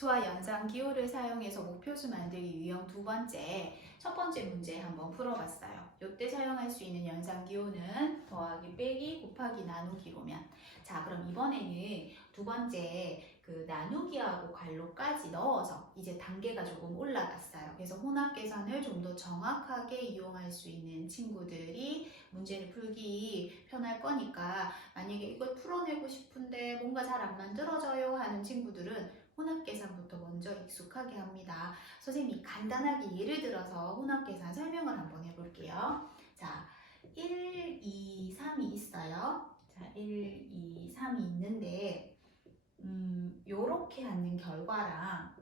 수와 연산 기호를 사용해서 목표수 만들기 유형 두 번째, 첫 번째 문제 한번 풀어봤어요. 이때 사용할 수 있는 연산 기호는 더하기, 빼기, 곱하기, 나누기로면. 자, 그럼 이번에는 두 번째 그 나누기하고 괄호까지 넣어서 이제 단계가 조금 올라갔어요. 그래서 혼합 계산을 좀 더 정확하게 이용할 수 있는 친구들이 문제를 풀기 편할 거니까, 만약에 이걸 풀어내고 싶은데 뭔가 잘 안 만들어져요 하는 친구들은 혼합계산부터 먼저 익숙하게 합니다. 선생님이 간단하게 예를 들어서 혼합계산 설명을 한번 해볼게요. 자, 1, 2, 3이 있어요. 자, 1, 2, 3이 있는데 요렇게 하는 결과랑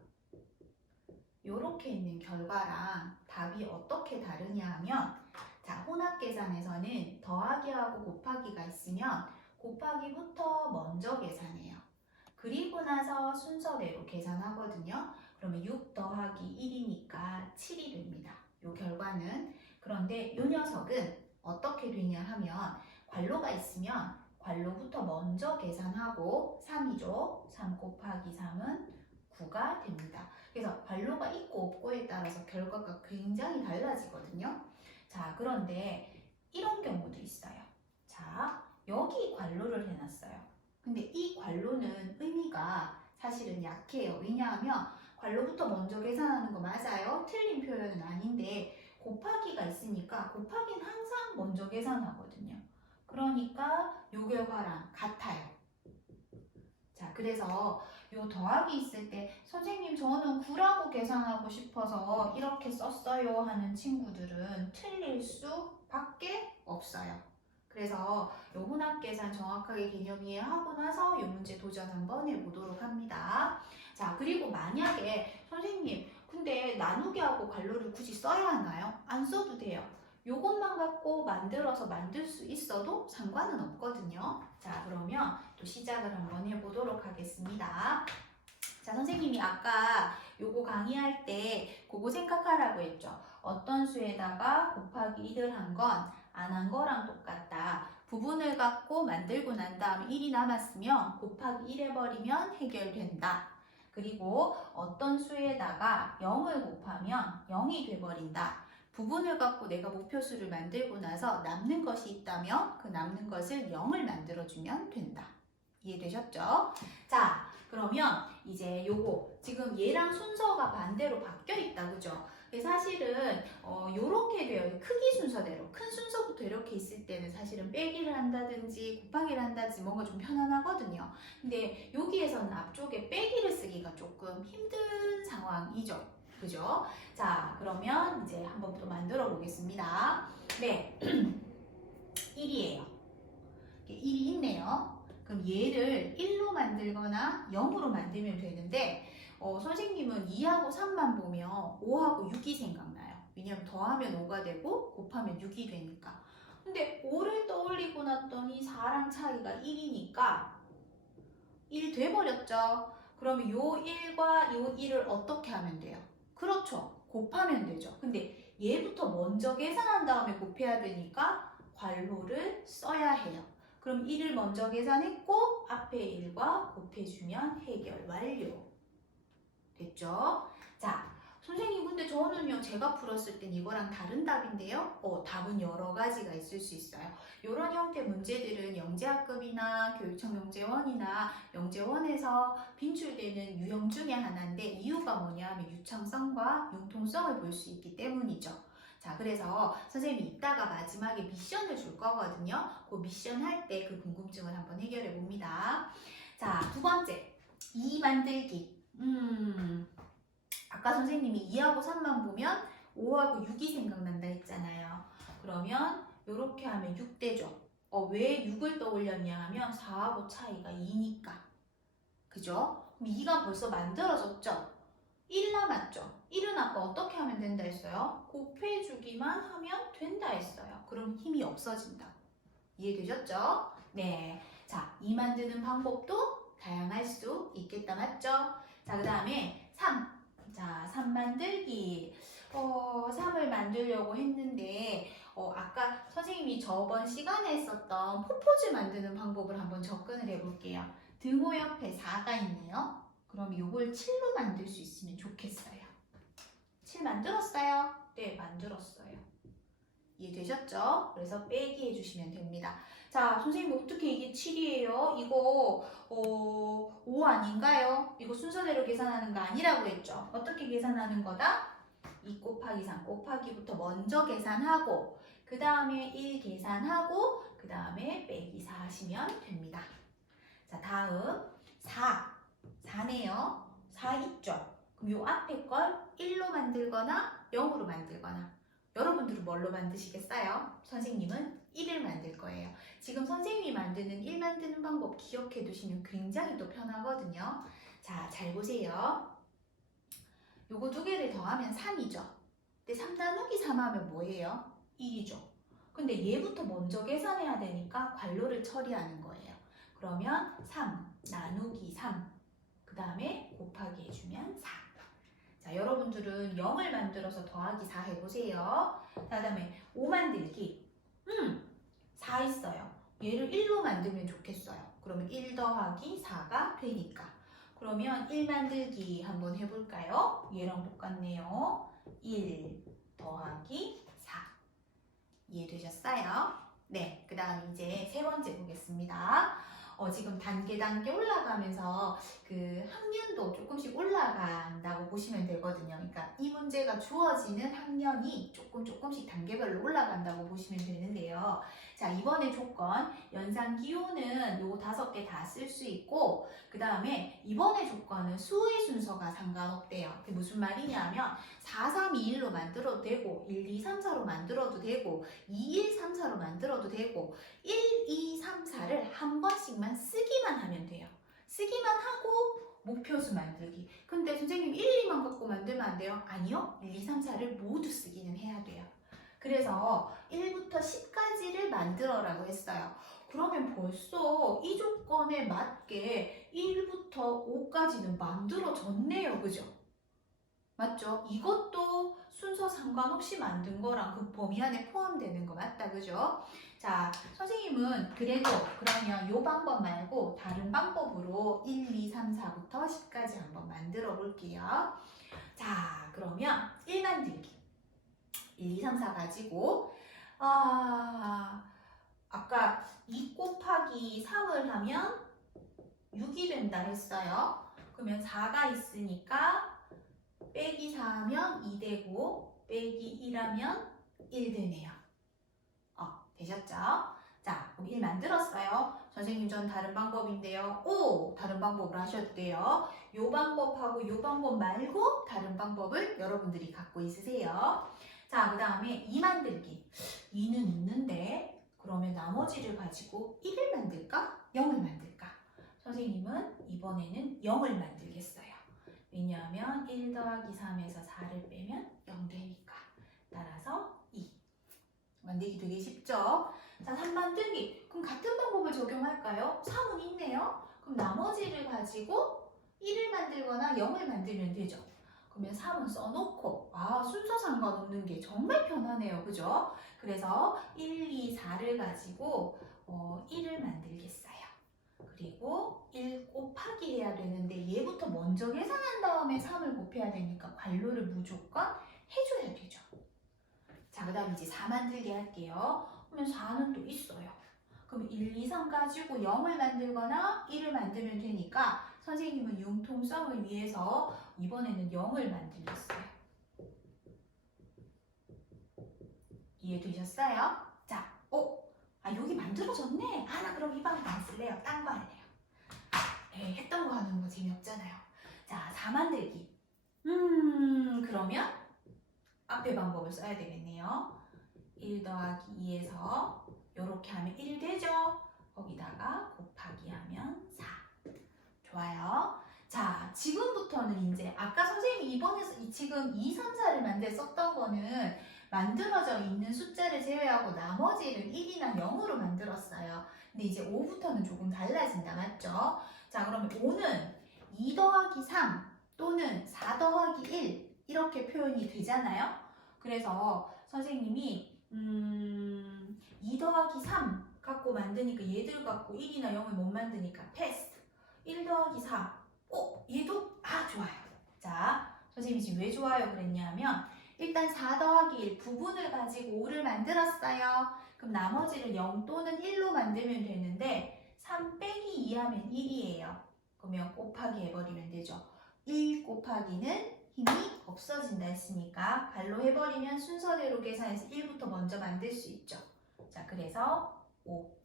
요렇게 있는 결과랑 답이 어떻게 다르냐 하면, 자, 혼합계산에서는 더하기하고 곱하기가 있으면 곱하기부터 먼저 계산해요. 그리고 나서 순서대로 계산하거든요. 그러면 6 더하기 1이니까 7이 됩니다. 요 결과는. 그런데 요 녀석은 어떻게 되냐 하면 괄호가 있으면 괄호부터 먼저 계산하고 3이죠. 3 곱하기 3은 9가 됩니다. 그래서 괄호가 있고 없고에 따라서 결과가 굉장히 달라지거든요. 자, 그런데 이런 경우도 있어요. 자, 여기 괄호를 해놨어요. 근데 이 괄호는 의미가 사실은 약해요. 왜냐하면 괄호부터 먼저 계산하는 거 맞아요. 틀린 표현은 아닌데 곱하기가 있으니까 곱하기는 항상 먼저 계산하거든요. 그러니까 요 결과랑 같아요. 자, 그래서 요 더하기 있을 때 선생님 저는 9라고 계산하고 싶어서 이렇게 썼어요 하는 친구들은 틀릴 수밖에 없어요. 그래서 요 혼합계산 정확하게 개념 이해하고 나서 요 문제 도전 한번 해보도록 합니다. 자, 그리고 만약에 선생님 근데 나누기하고 괄호를 굳이 써야 하나요? 안 써도 돼요. 요것만 갖고 만들어서 만들 수 있어도 상관은 없거든요. 자, 그러면 또 시작을 한번 해보도록 하겠습니다. 자, 선생님이 아까 요거 강의할 때 그거 생각하라고 했죠. 어떤 수에다가 곱하기 1을 한 건 안 한 거랑 똑같다. 부분을 갖고 만들고 난 다음에 1이 남았으면 곱하기 1 해버리면 해결된다. 그리고 어떤 수에다가 0을 곱하면 0이 돼버린다. 부분을 갖고 내가 목표수를 만들고 나서 남는 것이 있다면 그 남는 것을 0을 만들어주면 된다. 이해되셨죠? 자, 그러면 이제 요거 지금 얘랑 순서가 반대로 바뀌어 있다, 그죠? 사실은 요렇게 되어 크기 순서대로 큰 순서부터 이렇게 있을 때는 사실은 빼기를 한다든지 곱하기를 한다든지 뭔가 좀 편안하거든요. 근데 여기에서는 앞쪽에 빼기를 쓰기가 조금 힘든 상황이죠. 그죠? 자, 그러면 이제 한번 또 만들어 보겠습니다. 네, 1이에요. 1이 있네요. 그럼 얘를 1로 만들거나 0으로 만들면 되는데 선생님은 2하고 3만 보면 5하고 6이 생각나요. 왜냐면 더하면 5가 되고 곱하면 6이 되니까. 근데 5를 떠올리고 났더니 4랑 차이가 1이니까 1 돼버렸죠. 그러면 요 1과 요 1을 어떻게 하면 돼요? 그렇죠. 곱하면 되죠. 근데 얘부터 먼저 계산한 다음에 곱해야 되니까 괄호를 써야 해요. 그럼 1을 먼저 계산했고 앞에 1과 곱해주면 해결 완료. 됐죠? 자, 선생님 근데 저는요 제가 풀었을 땐 이거랑 다른 답인데요. 답은 여러 가지가 있을 수 있어요. 이런 형태 문제들은 영재학급이나 교육청 영재원이나 영재원에서 빈출되는 유형 중에 하나인데 이유가 뭐냐 하면 유창성과 융통성을 볼 수 있기 때문이죠. 자, 그래서 선생님이 이따가 마지막에 미션을 줄 거거든요. 그 미션 할 때 그 궁금증을 한번 해결해 봅니다. 자, 두 번째, 2 만들기. 아까 선생님이 2하고 3만 보면 5하고 6이 생각난다 했잖아요. 그러면 이렇게 하면 6 되죠. 왜 6을 떠올렸냐 하면 4하고 차이가 2니까. 그죠? 그럼 2가 벌써 만들어졌죠? 1 남았죠? 1은 아까 어떻게 하면 된다 했어요? 곱해주기만 하면 된다 했어요. 그럼 힘이 없어진다. 이해되셨죠? 네. 자, 2 만드는 방법도 다양할 수 있겠다. 맞죠? 자, 그 다음에 3. 자, 3 만들기. 3을 만들려고 했는데, 아까 선생님이 저번 시간에 했었던 포포즈 만드는 방법을 한번 접근을 해볼게요. 등호 옆에 4가 있네요. 그럼 이걸 7로 만들 수 있으면 좋겠어요. 7 만들었어요? 네, 만들었어요. 이해되셨죠? 그래서 빼기 해주시면 됩니다. 자, 선생님 어떻게 이게 7이에요? 이거 5 아닌가요? 이거 순서대로 계산하는 거 아니라고 했죠? 어떻게 계산하는 거다? 2 곱하기 3 곱하기부터 먼저 계산하고 그 다음에 1 계산하고 그 다음에 빼기 4 하시면 됩니다. 자, 다음 4네요. 4 있죠? 그럼 요 앞에 걸 1로 만들거나 0으로 만들거나 여러분들은 뭘로 만드시겠어요? 선생님은 1을 만들 거예요. 지금 선생님이 만드는 1 만드는 방법 기억해 두시면 굉장히 또 편하거든요. 자, 잘 보세요. 요거 두 개를 더하면 3이죠. 근데 3 나누기 3 하면 뭐예요? 1이죠. 근데 얘부터 먼저 계산해야 되니까 괄호를 처리하는 거예요. 그러면 3 나누기 3 그 다음에 곱하기 해주면 4. 자, 여러분들은 0을 만들어서 더하기 4 해보세요. 그 다음에 5 만들기 4 있어요. 얘를 1로 만들면 좋겠어요. 그러면 1 더하기 4가 되니까. 그러면 1 만들기 한번 해볼까요? 얘랑 똑같네요. 1 더하기 4. 이해되셨어요? 네, 그 다음 이제 세 번째 보겠습니다. 지금 단계 올라가면서 그 학년도 조금씩 올라간다고 보시면 되거든요. 그러니까 이 문제가 주어지는 학년이 조금씩 단계별로 올라간다고 보시면 되는데요. 자, 이번에 조건 연산 기호는 요 5개 다 쓸 수 있고 그 다음에 이번에 조건은 수의 순서가 상관없대요. 그게 무슨 말이냐면 4, 3, 2, 1로 만들어도 되고 1, 2, 3, 4로 만들어도 되고 2, 1, 3, 4로 만들어도 되고 1, 2, 3, 4를 한 번씩만 쓰기만 하면 돼요. 쓰기만 하고 목표수 만들기. 근데 선생님 1, 2만 갖고 만들면 안 돼요? 아니요. 1, 2, 3, 4를 모두 쓰기는 해야 돼요. 그래서 1부터 10까지를 만들어라고 했어요. 그러면 벌써 이 조건에 맞게 1부터 5까지는 만들어졌네요. 그죠? 맞죠? 이것도 순서 상관없이 만든 거랑 그 범위 안에 포함되는 거 맞다. 그죠? 자, 선생님은 그래도 그러면 이 방법 말고 다른 방법으로 1, 2, 3, 4부터 10까지 한번 만들어 볼게요. 자, 그러면 1 만들기. 1, 2, 3, 4 가지고 아까 2 곱하기 3을 하면 6이 된다 했어요. 그러면 4가 있으니까 빼기 4 하면 2 되고 빼기 1 하면 1 되네요. 되셨죠? 자, 그럼 1 만들었어요. 선생님 전 다른 방법인데요. 오! 다른 방법으로 하셔도 돼요. 요 방법하고 요 방법 말고 다른 방법을 여러분들이 갖고 있으세요. 자, 그 다음에 2 만들기. 2는 있는데 그러면 나머지를 가지고 1을 만들까? 0을 만들까? 선생님은 이번에는 0을 만들겠어요. 왜냐하면 1 더하기 3에서 4를 빼면 0 되니까. 따라서 2. 만들기 되게 쉽죠? 자, 3 만들기. 그럼 같은 방법을 적용할까요? 3은 있네요. 그럼 나머지를 가지고 1을 만들거나 0을 만들면 되죠. 그러면 3은 써놓고 순서 상관없는 게 정말 편하네요. 그죠? 그래서 1, 2, 4를 가지고 1을 만들겠어요. 그리고 1 곱하기 해야 되는데 얘부터 먼저 계산한 다음에 3을 곱해야 되니까 괄호를 무조건 해줘야 되죠. 자, 그 다음 이제 4 만들기 할게요. 그러면 4는 또 있어요. 그럼 1, 2, 3 가지고 0을 만들거나 1을 만들면 되니까 선생님은 융통성을 위해서 이번에는 0을 만들겠어요. 이해되셨어요? 자, 여기 만들어졌네. 나 그럼 이 방법 안 쓸래요. 딴 거 할래요. 했던 거 하는 거 재미없잖아요. 자, 4 만들기. 그러면 앞에 방법을 써야 되겠네요. 1 더하기 2에서 이렇게 하면 1 되죠? 거기다가 곱하기 하면 4. 좋아요. 자, 지금부터는 이제 아까 선생님이 이번에 지금 2, 3, 4를 만들 썼던 거는 만들어져 있는 숫자를 제외하고 나머지를 1이나 0으로 만들었어요. 근데 이제 5부터는 조금 달라진다. 맞죠? 자, 그러면 5는 2 더하기 3 또는 4 더하기 1 이렇게 표현이 되잖아요. 그래서 선생님이 2 더하기 3 갖고 만드니까 얘들 갖고 1이나 0을 못 만드니까 패스. 1 더하기 4 얘도 좋아요. 자, 선생님이 지금 왜 좋아요 그랬냐면 일단 4 더하기 1 부분을 가지고 5를 만들었어요. 그럼 나머지를 0 또는 1로 만들면 되는데 3 빼기 2 하면 1이에요. 그러면 곱하기 해버리면 되죠. 1 곱하기는 힘이 없어진다 했으니까 발로 해버리면 순서대로 계산해서 1부터 먼저 만들 수 있죠. 자, 그래서 5.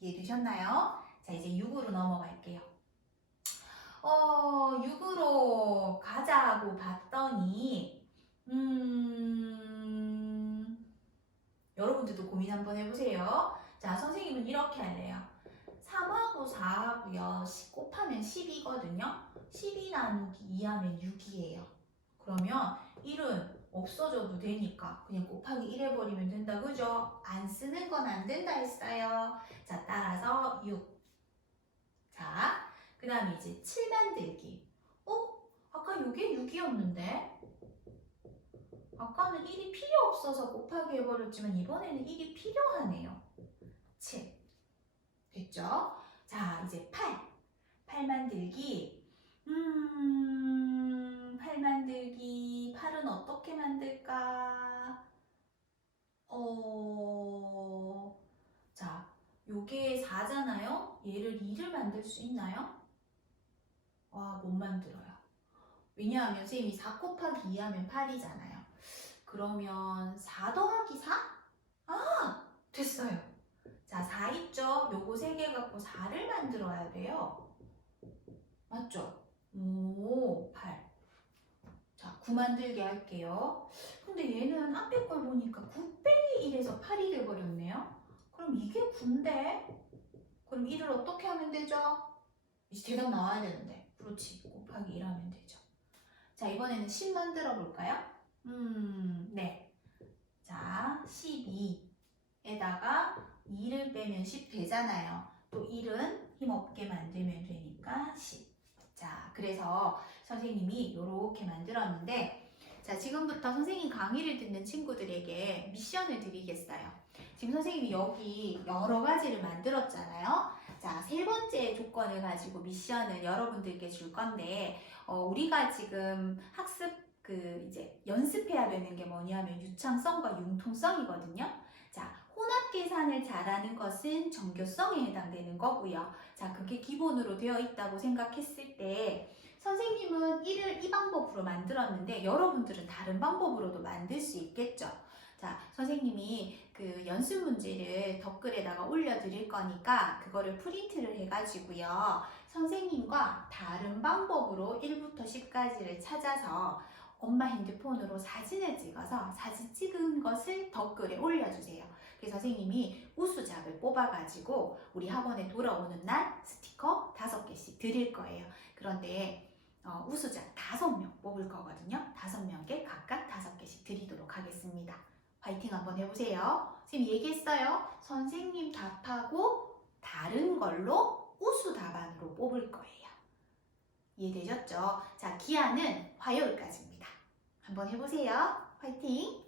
이해되셨나요? 자, 이제 6으로 넘어갈게요. 6으로 가자고 봤더니 여러분들도 고민 한번 해보세요. 자, 선생님은 이렇게 할래요. 3하고 4하고요. 10 곱하면 10이거든요. 12 나누기 2 하면 6이에요. 그러면 1은 없어져도 되니까 그냥 곱하기 1 해버리면 된다. 그죠? 안 쓰는 건 안 된다 했어요. 자, 따라서 6. 자, 그 다음에 이제 7 만들기. 아까 이게 6이었는데? 아까는 1이 필요 없어서 곱하기 해버렸지만 이번에는 1이 필요하네요. 7. 됐죠? 자, 이제 8. 8 만들기. 8 만들기. 8은 어떻게 만들까? 자, 요게 4잖아요? 얘를 2를 만들 수 있나요? 못 만들어요. 왜냐하면 선생님이 4 곱하기 2 하면 8이잖아요. 그러면 4 더하기 4? 됐어요. 자, 4 있죠? 요거 3개 갖고 4를 만들어야 돼요. 맞죠? 8. 자, 9 만들게 할게요. 근데 얘는 앞에 걸 보니까 9 빼기 1에서 8이 돼버렸네요. 그럼 이게 9인데? 그럼 1을 어떻게 하면 되죠? 이제 대답 나와야 되는데. 그렇지. 곱하기 1 하면 되죠. 자, 이번에는 10 만들어 볼까요? 네. 자, 12에다가 2를 빼면 10 되잖아요. 또 1은 힘없게 만들면 되니까 10. 자, 그래서 선생님이 이렇게 만들었는데, 자, 지금부터 선생님 강의를 듣는 친구들에게 미션을 드리겠어요. 지금 선생님이 여기 여러 가지를 만들었잖아요. 자, 3번째 조건을 가지고 미션을 여러분들께 줄 건데, 우리가 지금 학습 이제 연습해야 되는 게 뭐냐면 유창성과 융통성이거든요. 자, 혼합 계산을 잘하는 것은 정교성에 해당되는 거고요. 자, 그게 기본으로 되어 있다고 생각했을 때 선생님은 1을 이 방법으로 만들었는데 여러분들은 다른 방법으로도 만들 수 있겠죠. 자, 선생님이 그 연습 문제를 댓글에다가 올려드릴 거니까 그거를 프린트를 해가지고요. 선생님과 다른 방법으로 1부터 10까지를 찾아서 엄마 핸드폰으로 사진을 찍어서 사진 찍은 것을 댓글에 올려주세요. 그래서 선생님이 우수작을 뽑아가지고 우리 학원에 돌아오는 날 스티커 5개씩 드릴 거예요. 그런데 우수작 5명 뽑을 거거든요. 5명께 각각 5개씩 드리도록 하겠습니다. 화이팅 한번 해보세요. 선생님 얘기했어요. 선생님 답하고 다른 걸로 우수 답안으로 뽑을 거예요. 이해되셨죠? 자, 기한은 화요일까지입니다. 한번 해보세요. 화이팅!